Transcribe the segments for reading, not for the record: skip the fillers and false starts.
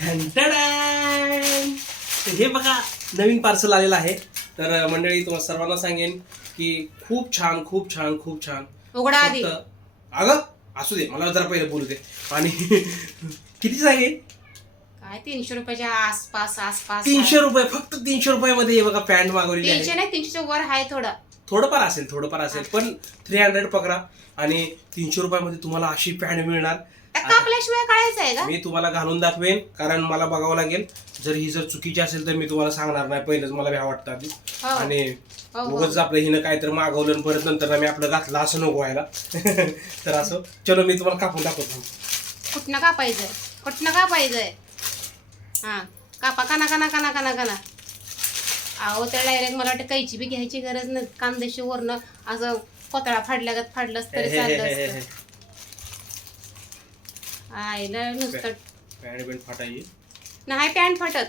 टंटडान! तर हे बघा नवीन पार्सल आलेलं आहे. तर मंडळी तुम्हाला सर्वांना सांगेन की खूप छान खूप छान खूप छान. उघडा आधी. अगं असू दे, मला जरा पहिले बोलू दे. आणि कितीच आहे? काय 300 रुपयाच्या आसपास आसपास 300 रुपये, फक्त 300 रुपयामध्ये हे बघा पॅन्ट मागवलेली 300 आहे. नाही 300 वर आहे थोडं. थोडंफार असेल पण 300 पकडा. आणि 300 रुपयामध्ये तुम्हाला अशी पॅन्ट मिळणार. कापल्याशिवाय कळायचं आहे का? मी तुम्हाला घालून दाखवेन, कारण मला बघावं लागेल. जर ही जर चुकीची असेल तर मी तुम्हाला सांगणार नाही, पहिलेच मला भ्या वाटतं आधी. हो. आणि हो, हो. उगाच आपलं हिनं काहीतरी मागवलं आणि परत नंतर मी आपलं घातलं असं नको व्हायला. तर असं चलो मी तुम्हाला कापून दाखवतो. कुठनं कापायचंय हा कापा काना काना काना काना काना. अहो त्या डायरेक्ट मला वाटतं कैची बी घ्यायची गरज नाही. कांदेशी वरनं असं कोतळा फाडल्यागत फाडलंच तरी चाललं असतं. आईला नुसतं पॅन्ट फाटायची नाही पॅन्ट फाटत.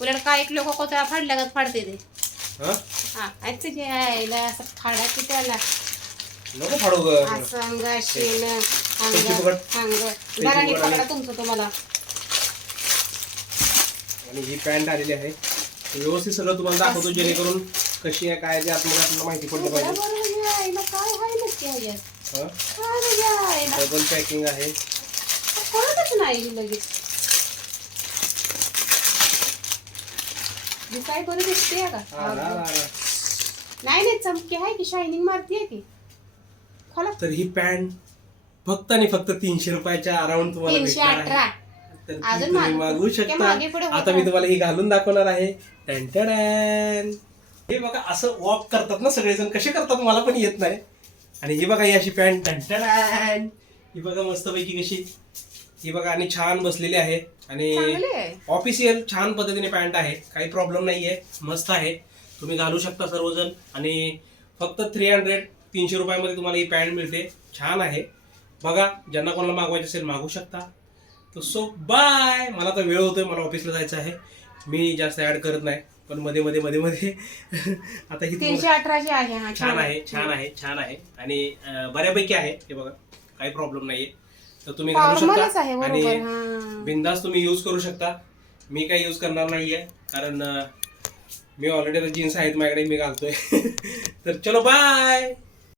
उलट काय एक लोक कोतळा फाडल्यागत फाडते ते. हा तुझी आईला असं फाडा की त्याला नको फाडू ग. असं अंगाशीन कैची पकड. जरा नीट पकडा तुमचं तुम्हाला. आणि ही पॅन्ट आलेली आहे. व्यवस्थित सगळं तुम्हाला दाखवतो, जेणेकरून कशी आहे काय ते आतमध्ये आपल्याला माहिती पडलं पाहिजे. काय आहे नक्की ह्याच्यात? हं? काय म्हणजे आईला? डबल पॅकिंग आहे. कळतच नाही लगेच. काय बरं दिसते का? नाही चमकी आहे की शायनिंग मारतीये की खोला. तर ही पॅन्ट फक्त आणि फक्त 300 रुपयाच्या अराउंड तुम्हाला भेटणार 318. आहे. तर ती अजून तुम्ही मागे- मागवू ते शकता. मागे पुढे होतं. आता मी तुम्हाला ही घालून दाखवणार आहे. टंटडॅन! हे बघा असं वॉक करतात ना सगळेजण, कसे करतात मला पण येत नाही. आणि ही बघा ही अशी पॅन्ट टंटडॅन! ही बघा मस्तपैकी कशी, ही बघा आणि छान बसलेली आहे. आणि चांगली आहे. ऑफिशियल छान पद्धतीने पॅन्ट आहे, काही प्रॉब्लेम नाहीये, मस्त आहे. तुम्ही घालू शकता सर्वजण. आणि फक्त 300 रुपयामध्ये तुम्हाला ही पॅन्ट मिळते. छान आहे बघा. ज्यांना कोणाला मागवायचं असेल मागवू शकता. तर सो बाय. मला तर वेळ होतोय, मला ऑफिसला जायचं आहे. मी जास्त ऍड करत नाही, पण मध्ये मध्ये मध्ये मध्ये आता ही 318 आहे. हा छान आहे छान आहे छान आहे. आणि बऱ्यापैकी आहे हे बघा, काही प्रॉब्लेम नाहीये. तर तुम्ही घालू फॉर्मलच आहे शकता बरोबर. आणि हा बिंदास तुम्ही यूज करू शकता. मी काही यूज करणार नाहीये, कारण मी ऑलरेडी जीन्स आहेत माझ्याकडे, मी घालतोय. तर चलो बाय.